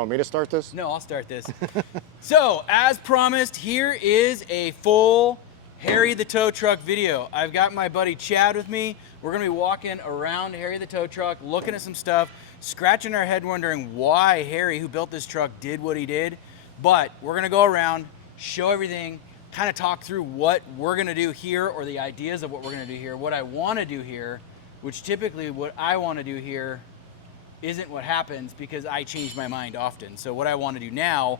want me to start this? No, I'll start this. So, as promised, here is a full Harry the Tow Truck video. I've got my buddy Chad with me. We're gonna be walking around Harry the Tow Truck, looking at some stuff, scratching our head wondering why Harry, who built this truck, did what he did. But we're gonna go around, show everything, kind of talk through what we're gonna do here, or the ideas of what we're gonna do here, what I wanna do here, which typically what I wanna do here isn't what happens because I change my mind often. So what I wanna do now,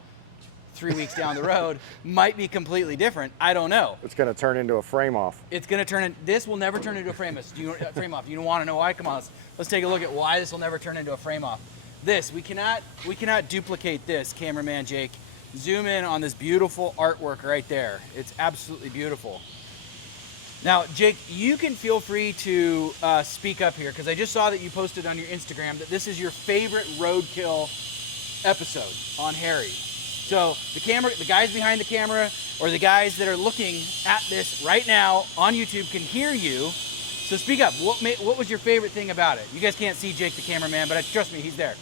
3 weeks down the road, might be completely different. I don't know. It's gonna turn into a frame off. It's gonna turn in, this will never turn into a frame off. Frame off. You don't wanna know why? Come on, let's take a look at why this will never turn into a frame off. This, we cannot duplicate this, cameraman Jake. Zoom in on this beautiful artwork right there. It's absolutely beautiful. Now, Jake, you can feel free to speak up here because I just saw that you posted on your Instagram that this is your favorite Roadkill episode on Harry. So the guys behind the camera or the guys that are looking at this right now on YouTube can hear you. So speak up. What was your favorite thing about it? You guys can't see Jake the cameraman, but trust me, he's there.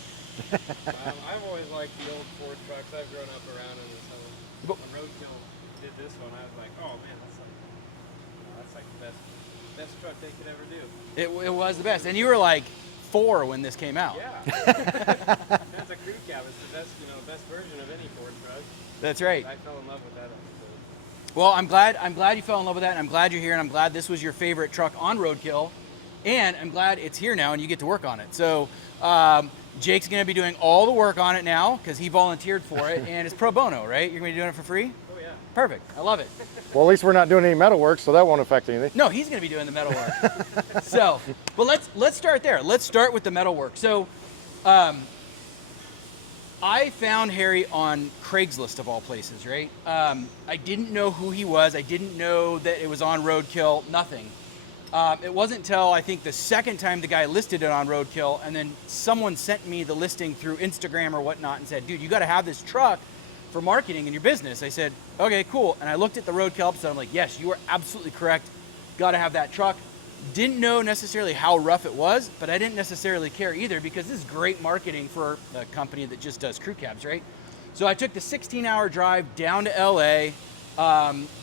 I've always liked the old Ford trucks. I've grown up around them. So when Roadkill did this one, I was like, oh man, that's like the best truck they could ever do. It was the best, and you were like 4 when this came out. Yeah. That's a crew cab. It's the best version of any Ford truck. That's right. I fell in love with that episode. Well, I'm glad you fell in love with that, and I'm glad you're here, and I'm glad this was your favorite truck on Roadkill, and I'm glad it's here now and you get to work on it. So. Jake's going to be doing all the work on it now because he volunteered for it, and it's pro bono, right? You're going to be doing it for free? Oh, yeah. Perfect. I love it. Well, at least we're not doing any metal work, so that won't affect anything. No, he's going to be doing the metal work. So, but let's start there. Let's start with the metal work. So, I found Harry on Craigslist of all places, right? I didn't know who he was. I didn't know that it was on Roadkill, nothing. It wasn't until I think the second time the guy listed it on Roadkill, and then someone sent me the listing through Instagram or whatnot and said, dude, you got to have this truck for marketing in your business. I said, okay, cool. And I looked at the Roadkill episode. I'm like, yes, you are absolutely correct. Got to have that truck. Didn't know necessarily how rough it was, but I didn't necessarily care either because this is great marketing for a company that just does crew cabs, right? So I took the 16-hour drive down to LA,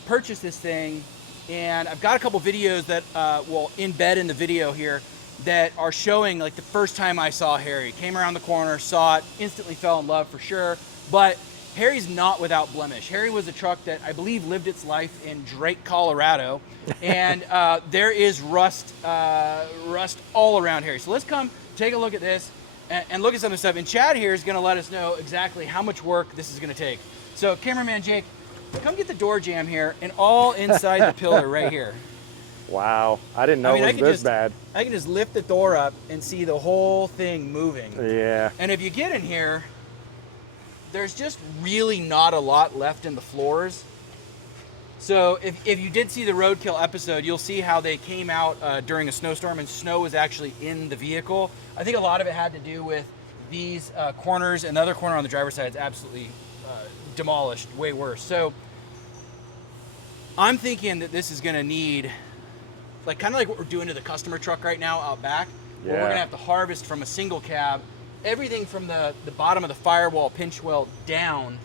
purchased this thing, and I've got a couple videos that will embed in the video here that are showing like the first time I saw Harry. Came around the corner, saw it, instantly fell in love for sure. But Harry's not without blemish. Harry was a truck that I believe lived its life in Drake, Colorado. And there is rust all around Harry. So let's come take a look at this and look at some of the stuff. And Chad here is gonna let us know exactly how much work this is gonna take. So cameraman Jake, come get the door jamb here and all inside the pillar right here. Wow, I didn't know it was this bad. I can just lift the door up and see the whole thing moving. Yeah. And if you get in here, there's just really not a lot left in the floors. So if you did see the Roadkill episode, you'll see how they came out during a snowstorm and snow was actually in the vehicle. I think a lot of it had to do with these corners, and the other corner on the driver's side is absolutely demolished, way worse. So I'm thinking that this is gonna need, like kind of like what we're doing to the customer truck right now out back, where we're gonna have to harvest from a single cab, everything from the bottom of the firewall pinch well down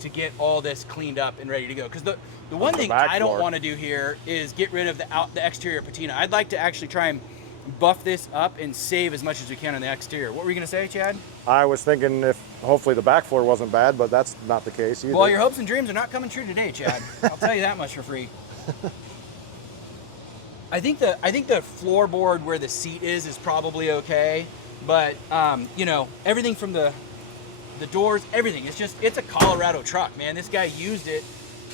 to get all this cleaned up and ready to go. Because the one thing I don't want to do here is get rid of the exterior patina. I'd like to actually try and buff this up and save as much as we can on the exterior. What were you gonna say, Chad? I was thinking if hopefully the back floor wasn't bad, but that's not the case either. Well, your hopes and dreams are not coming true today, Chad. I'll tell you that much for free. I think the floorboard where the seat is probably okay, but you know, everything from the doors, everything. It's a Colorado truck, man. This guy used it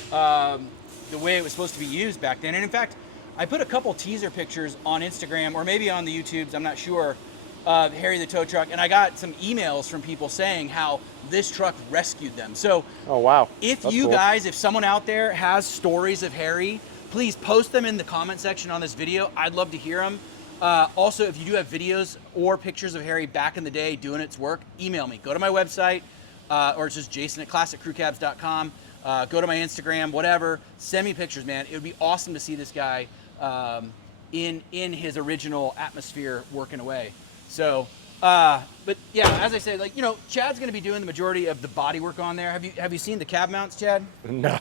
the way it was supposed to be used back then. And in fact, I put a couple teaser pictures on Instagram or maybe on the YouTubes, I'm not sure, of Harry the tow truck, and I got some emails from people saying how this truck rescued them. So, oh wow, if you guys, if someone out there has stories of Harry, please post them in the comment section on this video. I'd love to hear them. Also, if you do have videos or pictures of Harry back in the day doing its work, email me. Go to my website, or it's just jason@classiccrewcabs.com. Go to my Instagram, whatever. Send me pictures, man. It would be awesome to see this guy in his original atmosphere working away. So But yeah, as I said, like, Chad's going to be doing the majority of the body work on there. Have you seen the cab mounts, Chad? No.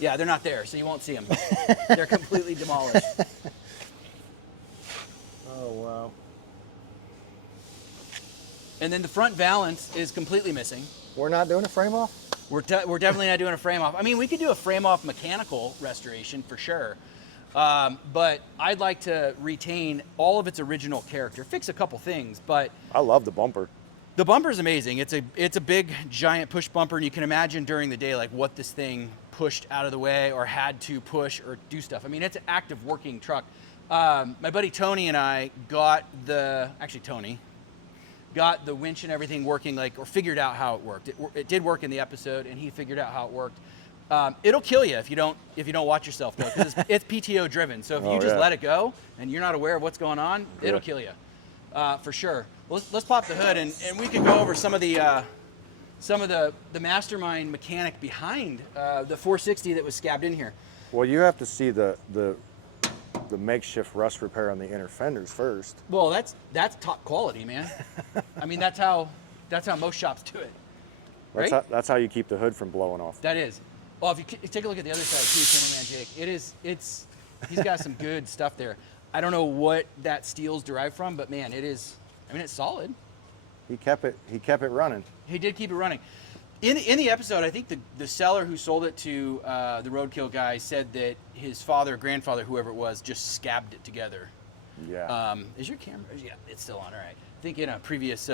Yeah, they're not there, so you won't see them. They're completely demolished. Oh, wow. And then the front valance is completely missing. We're not doing a frame off? We're definitely not doing a frame off. I mean, we could do a frame off mechanical restoration for sure. But I'd like to retain all of its original character, fix a couple things, but I love the bumper. the bumper's amazing. It's a big, giant push bumper, and you can imagine during the day like what this thing pushed out of the way or had to push or do stuff. I mean, it's an active working truck. My buddy Tony and I got the winch and everything working, or figured out how it worked. It did work in the episode, and he figured out how it worked. It'll kill you if you don't watch yourself, though, because it's PTO driven. So if you just let it go and you're not aware of what's going on, it'll kill you, for sure. Well, let's pop the hood, and we can go over some of the mastermind mechanic behind the 460 that was scabbed in here. Well, you have to see the makeshift rust repair on the inner fenders first. Well, that's top quality, man. I mean, that's how most shops do it. Right? That's how you keep the hood from blowing off. That is. Well, if you take a look at the other side too, Cameraman Jake, he's got some good stuff there. I don't know what that steel's derived from, but man, it's solid. He kept it running. He did keep it running. In the episode, I think the seller who sold it to the Roadkill guy said that his father, grandfather, whoever it was, just scabbed it together. Yeah. Is your camera? Yeah, it's still on. All right. I think in a previous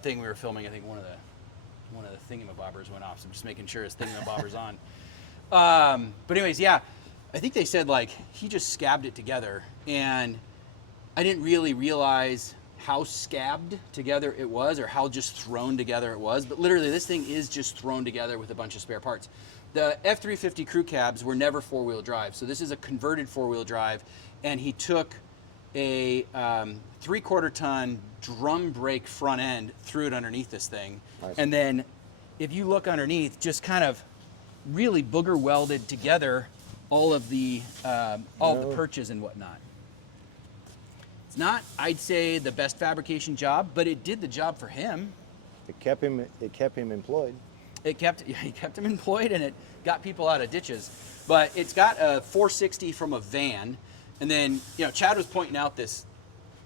thing we were filming, I think one of the thingamabobbers went off. So I'm just making sure his thingamabobber's on. But anyways, yeah, I think they said he just scabbed it together, and I didn't really realize how scabbed together it was, or how just thrown together it was. But literally, this thing is just thrown together with a bunch of spare parts. The F350 crew cabs were never four-wheel drive, so this is a converted four-wheel drive, and he took a 3/4 ton drum brake front end, threw it underneath this thing, nice. And then if you look underneath, just kind of really booger welded together all of the perches and whatnot. It's not, I'd say, the best fabrication job, but it did the job for him. It kept him employed. He kept him employed, and it got people out of ditches. But it's got a 460 from a van, and then Chad was pointing out this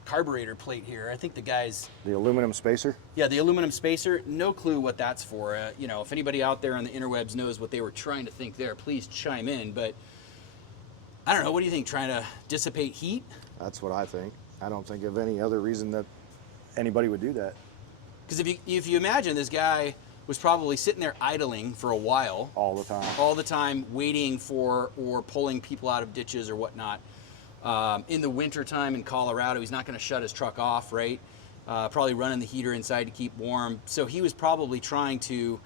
carburetor plate here. I think the guys... The aluminum spacer? Yeah, the aluminum spacer. No clue what that's for. If anybody out there on the interwebs knows what they were trying to think there, please chime in. But I don't know. What do you think? Trying to dissipate heat? That's what I think. I don't think of any other reason that anybody would do that. Because if you imagine, this guy was probably sitting there idling for a while. All the time. All the time, waiting for or pulling people out of ditches or whatnot. In the wintertime in Colorado, he's not going to shut his truck off, right? Probably running the heater inside to keep warm. So he was probably trying to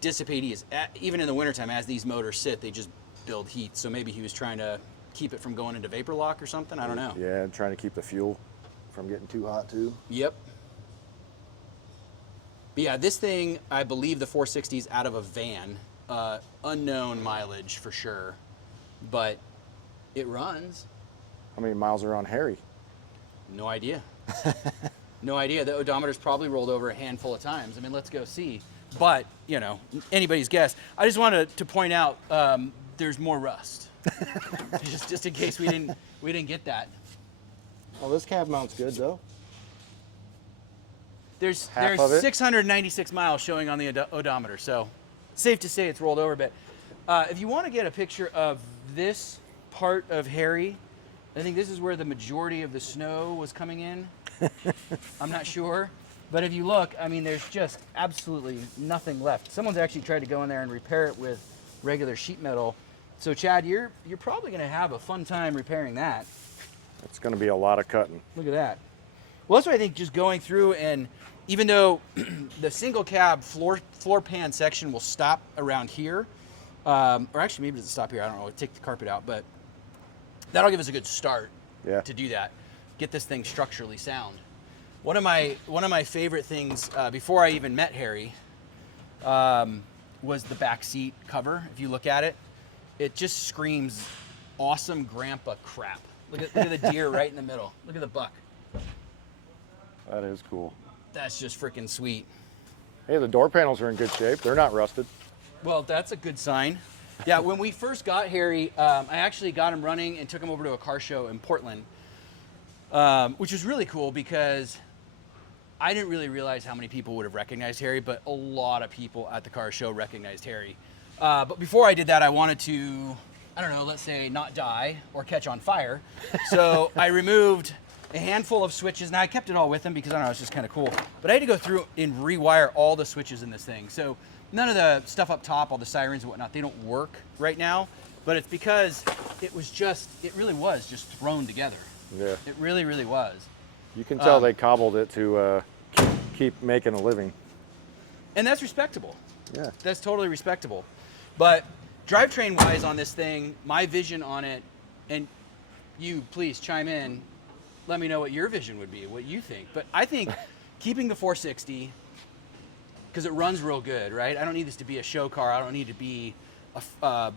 dissipate heat. Even in the wintertime, as these motors sit, they just build heat. So maybe he was trying to keep it from going into vapor lock or something. I don't know. Yeah, trying to keep the fuel from getting too hot too. Yep. But yeah, this thing, I believe the 460 is out of a van. Unknown mileage for sure, but it runs. How many miles are on Harry? No idea. No idea. The odometer's probably rolled over a handful of times. I mean, let's go see. But, anybody's guess. I just wanted to point out there's more rust. just in case we didn't get that. Well, this cab mount's good though. There's Half of it? 696 miles showing on the odometer, so safe to say it's rolled over a bit. If you want to get a picture of this part of Harry, I think this is where the majority of the snow was coming in. I'm not sure. But if you look, I mean, there's just absolutely nothing left. Someone's actually tried to go in there and repair it with regular sheet metal. So Chad, you're probably going to have a fun time repairing that. It's going to be a lot of cutting. Look at that. Well, that's what I think, just going through, and even though the single cab floor pan section will stop around here, or actually maybe it'll stop here, I don't know, take the carpet out, but that'll give us a good start to do that. Get this thing structurally sound. One of my favorite things before I even met Harry was the back seat cover. If you look at it, it just screams awesome grandpa crap. Look at the deer right in the middle. Look at the buck. That is cool. That's just freaking sweet. Hey, the door panels are in good shape. They're not rusted. Well, that's a good sign. Yeah, when we first got Harry, I actually got him running and took him over to a car show in Portland, which was really cool because I didn't really realize how many people would have recognized Harry, but a lot of people at the car show recognized Harry. But before I did that, I wanted to, I don't know, let's say not die or catch on fire. So I removed a handful of switches. Now I kept it all with him because I don't know, it's just kind of cool. But I had to go through and rewire all the switches in this thing. So none of the stuff up top, all the sirens and whatnot, they don't work right now. But it's because it really was just thrown together. Yeah. It really, really was. You can tell they cobbled it to keep making a living. And that's respectable. Yeah. That's totally respectable. But drivetrain wise on this thing, my vision on it, and you please chime in, let me know what your vision would be, what you think. But I think keeping the 460, because it runs real good, right? I don't need this to be a show car. I don't need to be a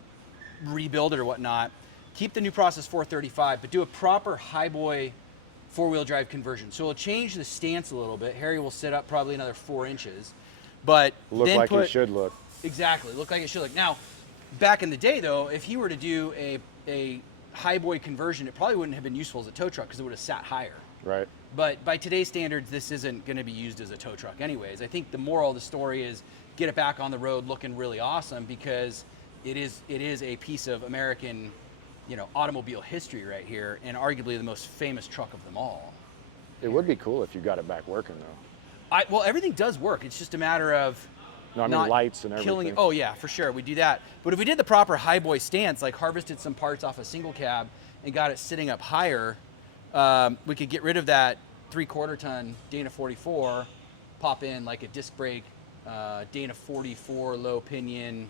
rebuild it or whatnot. Keep the new Process 435, but do a proper highboy four-wheel drive conversion. So we'll change the stance a little bit. Harry will sit up probably another 4 inches, but Look then like it should look. Exactly, look like it should look. Now, back in the day though, if he were to do a highboy conversion, it probably wouldn't have been useful as a tow truck because it would have sat higher. Right. But by today's standards, this isn't going to be used as a tow truck anyways. I think the moral of the story is get it back on the road looking really awesome because it is a piece of American, automobile history right here, and arguably the most famous truck of them all. It would be cool if you got it back working though. Well, everything does work. It's just a matter of No, I mean not lights and killing everything. it. Oh yeah, for sure, we do that. But if we did the proper highboy stance, like harvested some parts off a single cab and got it sitting up higher, we could get rid of that 3/4 ton Dana 44, pop in like a disc brake Dana 44 low pinion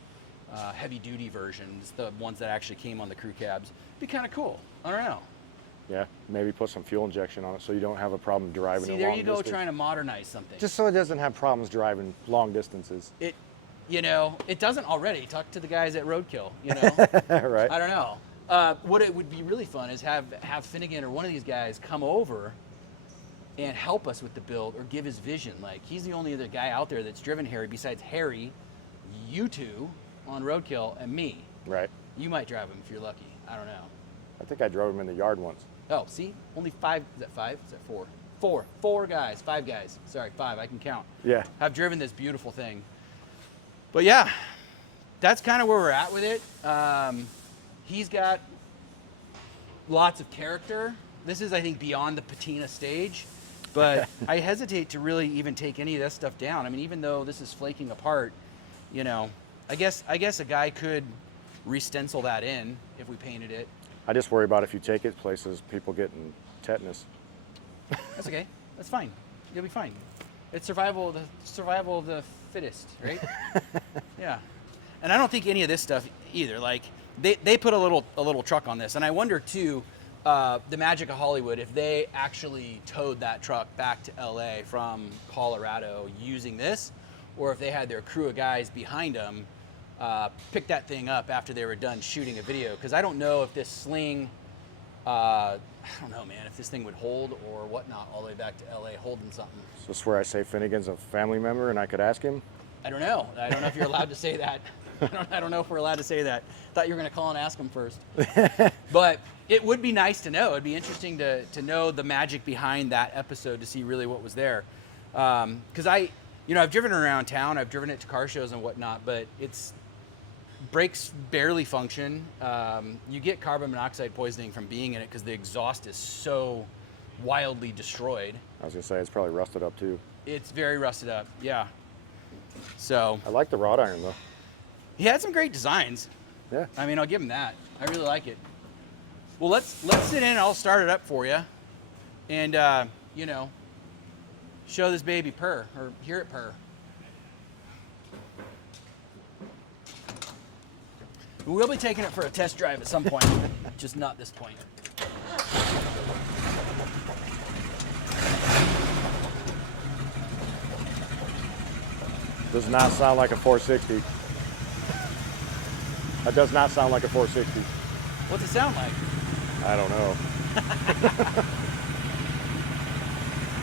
heavy duty versions, the ones that actually came on the crew cabs. Be kind of cool. I don't know. Yeah, maybe put some fuel injection on it so you don't have a problem driving See, a there long you go, distance. trying to modernize something. Just so it doesn't have problems driving long distances. It doesn't already. Talk to the guys at Roadkill. Right. I don't know. What it would be really fun is have Finnegan or one of these guys come over and help us with the build or give his vision. Like, he's the only other guy out there that's driven Harry besides Harry, you two on Roadkill, and me. Right. You might drive him if you're lucky. I don't know. I think I drove him in the yard once. Oh, see? Only 5. Is that 5? Is that 4? 4. 4 guys. 5 guys. Sorry, 5. I can count. Yeah. I've driven this beautiful thing. But yeah, that's kind of where we're at with it. He's got lots of character. This is, I think, beyond the patina stage. But I hesitate to really even take any of that stuff down. I mean, even though this is flaking apart, I guess a guy could re-stencil that in if we painted it. I just worry about if you take it places, people getting tetanus. That's okay. That's fine. You'll be fine. It's survival of the fittest, right? Yeah. And I don't think any of this stuff either. Like they put a little truck on this, and I wonder too, the magic of Hollywood, if they actually towed that truck back to LA from Colorado using this, or if they had their crew of guys behind them pick that thing up after they were done shooting a video. Because I don't know if this sling, I don't know, man, if this thing would hold or whatnot all the way back to LA holding something. So this is where I say Finnegan's a family member and I could ask him? I don't know. I don't know if you're allowed to say that. I don't know if we're allowed to say that. Thought you were going to call and ask him first. But it would be nice to know. It'd be interesting to know the magic behind that episode to see really what was there. Because I've driven it around town. I've driven it to car shows and whatnot, but brakes barely function. You get carbon monoxide poisoning from being in it because the exhaust is so wildly destroyed. I was going to say, it's probably rusted up too. It's very rusted up, yeah. So I like the wrought iron though. he had some great designs. Yeah. I mean, I'll give him that. I really like it. Well, let's sit in. I'll start it up for you, and show this baby purr or hear it purr. We'll be taking it for a test drive at some point, just not this point. Does not sound like a 460. That does not sound like a 460. What's it sound like? I don't know.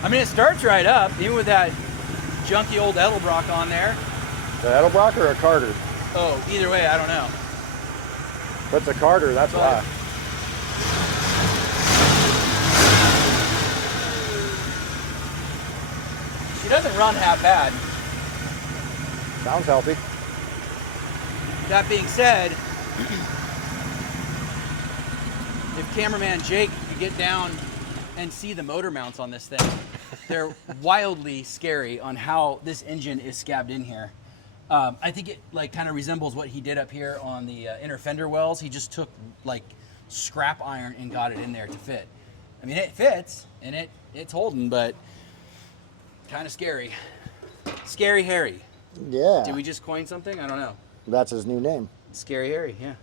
I mean, it starts right up, even with that junky old Edelbrock on there. The Edelbrock or a Carter? Oh, either way, I don't know. But it's a Carter, that's why. She doesn't run half bad. Sounds healthy. That being said, if cameraman Jake could get down and see the motor mounts on this thing, they're wildly scary on how this engine is scabbed in here. I think it like kind of resembles what he did up here on the inner fender wells. He just took like scrap iron and got it in there to fit. I mean, it fits and it's holding, but kind of scary. Scary Harry. Yeah. Did we just coin something? I don't know. That's his new name. Scary Harry, yeah.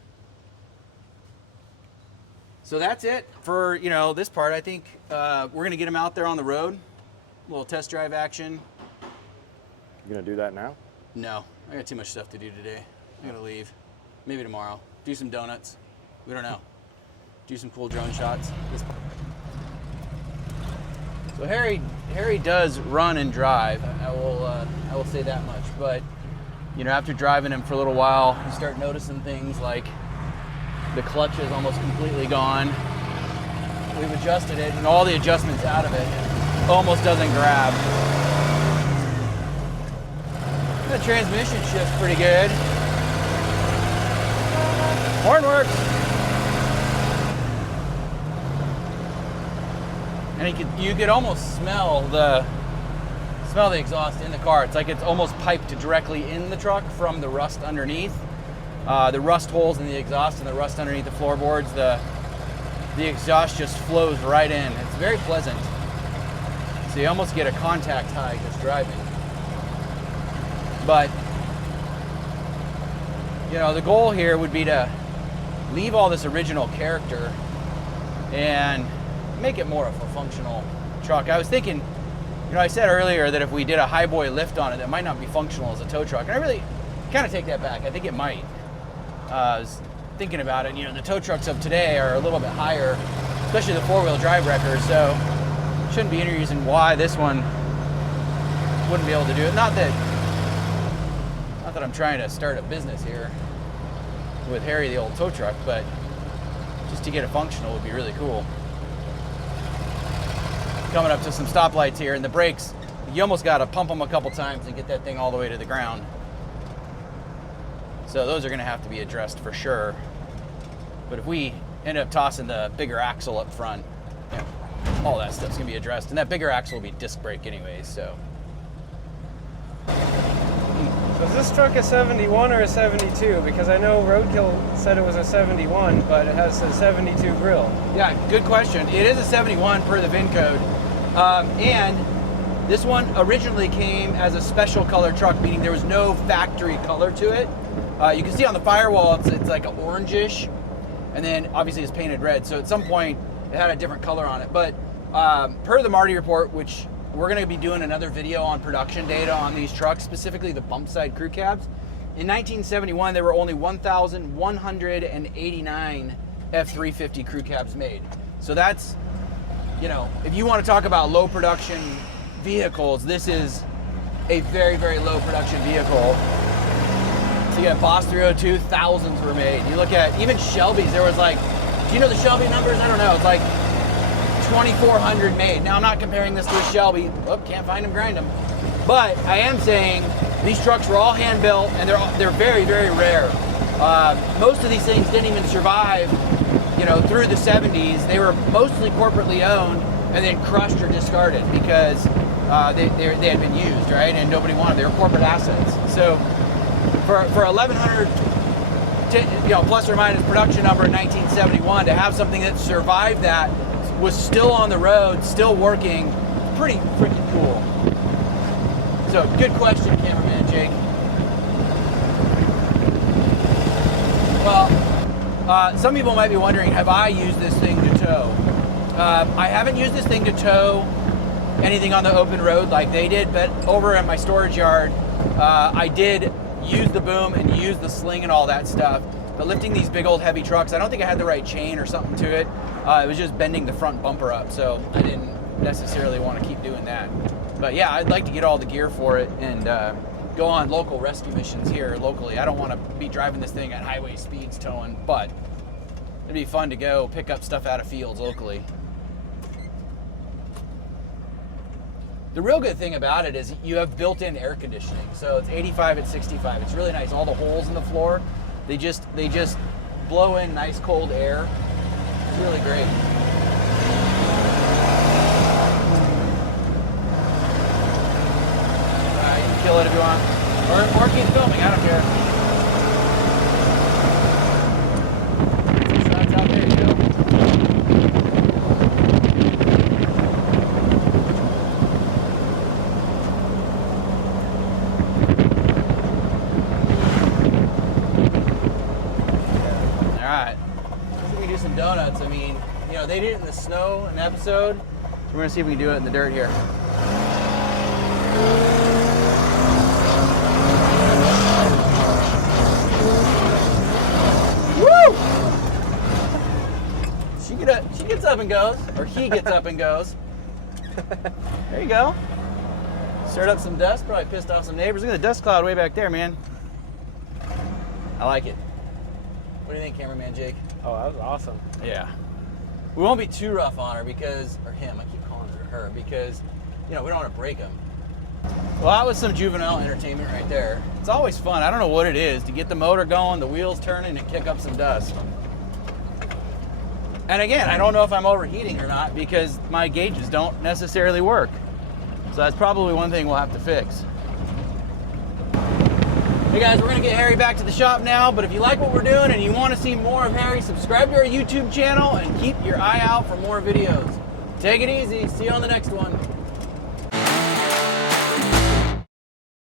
So that's it for, this part. I think we're going to get him out there on the road. A little test drive action. You gonna do that now? No, I got too much stuff to do today. I gotta leave. Maybe tomorrow. Do some donuts. We don't know. Do some cool drone shots. So Harry does run and drive. I will say that much. But after driving him for a little while, you start noticing things like the clutch is almost completely gone. We've adjusted it, and all the adjustments out of it almost doesn't grab. The transmission shifts pretty good. Horn works. And you could almost smell the exhaust in the car. It's like it's almost piped directly in the truck from the rust underneath. The rust holes in the exhaust and the rust underneath the floorboards. The exhaust just flows right in. It's very pleasant. So you almost get a contact high just driving. But, the goal here would be to leave all this original character and make it more of a functional truck. I was thinking, I said earlier that if we did a highboy lift on it, that might not be functional as a tow truck. And I really kind of take that back. I think it might. I was thinking about it. The tow trucks of today are a little bit higher, especially the four-wheel drive wreckers. So shouldn't be any reason why this one wouldn't be able to do it. Not that I'm trying to start a business here with Harry the old tow truck, but just to get it functional would be really cool. Coming up to some stoplights here, and the brakes, you almost got to pump them a couple times and get that thing all the way to the ground. So those are going to have to be addressed for sure. But if we end up tossing the bigger axle up front, all that stuff's going to be addressed. And that bigger axle will be disc brake anyways, so. So is this truck a 71 or a 72? Because I know Roadkill said it was a 71, but it has a 72 grill. Yeah, good question. It is a 71 per the VIN code. And this one originally came as a special color truck, meaning there was no factory color to it. You can see on the firewall, it's like an orangish, and then obviously it's painted red. So at some point, it had a different color on it. But per the Marty report, which we're going to be doing another video on production data on these trucks, specifically the bump side crew cabs. In 1971, there were only 1,189 F350 crew cabs made. So that's, if you want to talk about low production vehicles, this is a very, very low production vehicle. So you got Boss 302, thousands were made. You look at even Shelby's, there was like, do you know the Shelby numbers? I don't know. It's like 2,400 made. Now I'm not comparing this to a Shelby. Oh, can't find them, grind them. But I am saying these trucks were all hand built, and they're very, very rare. Most of these things didn't even survive, through the 70s. They were mostly corporately owned and then crushed or discarded because they had been used, right? And nobody wanted. They were corporate assets. So for 1,100, plus or minus production number in 1971, to have something that survived that, was still on the road, still working, pretty freaking cool. So, good question, cameraman Jake. Well, some people might be wondering, have I used this thing to tow? I haven't used this thing to tow anything on the open road like they did, but over at my storage yard, I did use the boom and use the sling and all that stuff. But lifting these big old heavy trucks, I don't think I had the right chain or something to it. It was just bending the front bumper up, so I didn't necessarily want to keep doing that. But yeah, I'd like to get all the gear for it and go on local rescue missions here locally. I don't want to be driving this thing at highway speeds towing, but it'd be fun to go pick up stuff out of fields locally. The real good thing about it is you have built-in air conditioning. So it's 85 at 65. It's really nice. All the holes in the floor, they just blow in nice cold air. It's really great. You can kill it if you want. Or keep filming, I don't care. Shots out there, you go. Alright. Let's see if we can do some donuts. I mean, you know, they did it in the snow in the episode. So we're gonna see if we can do it in the dirt here. Woo! She gets up and goes, or he gets up and goes. There you go. Stirred up some dust, probably pissed off some neighbors. Look at the dust cloud way back there, man. I like it. What do you think, cameraman Jake? Oh, that was awesome. Yeah. We won't be too rough on her because, or him, I keep calling her because, you know, we don't want to break him. Well, that was some juvenile entertainment right there. It's always fun. I don't know what it is to get the motor going, the wheels turning, and kick up some dust. And again, I don't know if I'm overheating or not because my gauges don't necessarily work. So that's probably one thing we'll have to fix. Hey guys, we're gonna get Harry back to the shop now, but if you like what we're doing and you want to see more of Harry, subscribe to our YouTube channel and keep your eye out for more videos. Take it easy. See you on the next one.